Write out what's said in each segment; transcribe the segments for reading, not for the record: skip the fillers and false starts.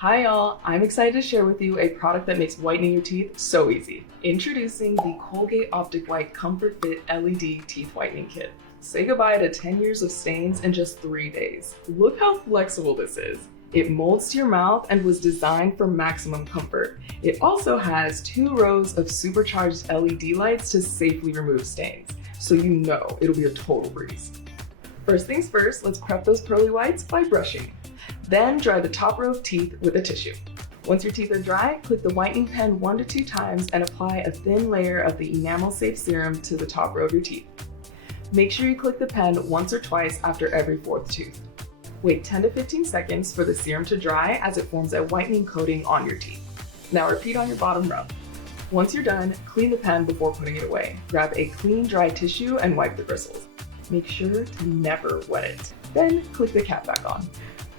Hi y'all, I'm excited to share with you a product that makes whitening your teeth so easy. Introducing the Colgate Optic White ComfortFit LED Teeth Whitening Kit. Say goodbye to 10 years of stains in just 3 days. Look how flexible this is. It molds to your mouth and was designed for maximum comfort. It also has 2 rows of supercharged LED lights to safely remove stains, so you know it'll be a total breeze. First things first, let's prep those pearly whites by brushing. Then dry the top row of teeth with a tissue. Once your teeth are dry, click the whitening pen 1 to 2 times and apply a thin layer of the Enamel Safe Serum to the top row of your teeth. Make sure you click the pen once or twice after every 4th tooth. Wait 10 to 15 seconds for the serum to dry as it forms a whitening coating on your teeth. Now repeat on your bottom row. Once you're done, clean the pen before putting it away. Grab a clean, dry tissue and wipe the bristles. Make sure to never wet it. Then click the cap back on.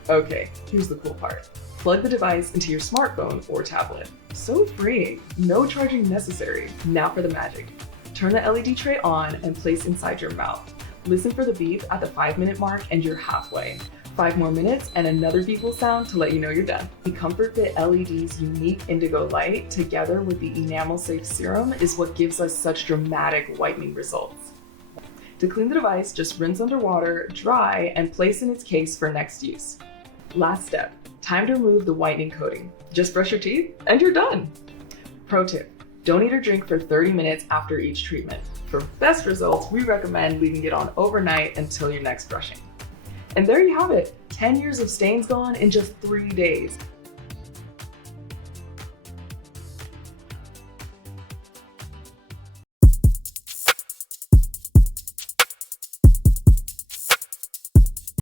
Okay, here's the cool part. Plug the device into your smartphone or tablet. So freeing, no charging necessary. Now for the magic. Turn the LED tray on and place inside your mouth. Listen for the beep at the 5-minute mark and you're halfway. 5 more minutes and another beep will sound to let you know you're done. The ComfortFit LED's unique indigo light together with the Enamel Safe Serum is what gives us such dramatic whitening results. To clean the device, just rinse under water, dry, and place in its case for next use. Last step, time to remove the whitening coating. Just brush your teeth and you're done. Pro tip, don't eat or drink for 30 minutes after each treatment. For best results, we recommend leaving it on overnight until your next brushing. And there you have it, 10 years of stains gone in just 3 days.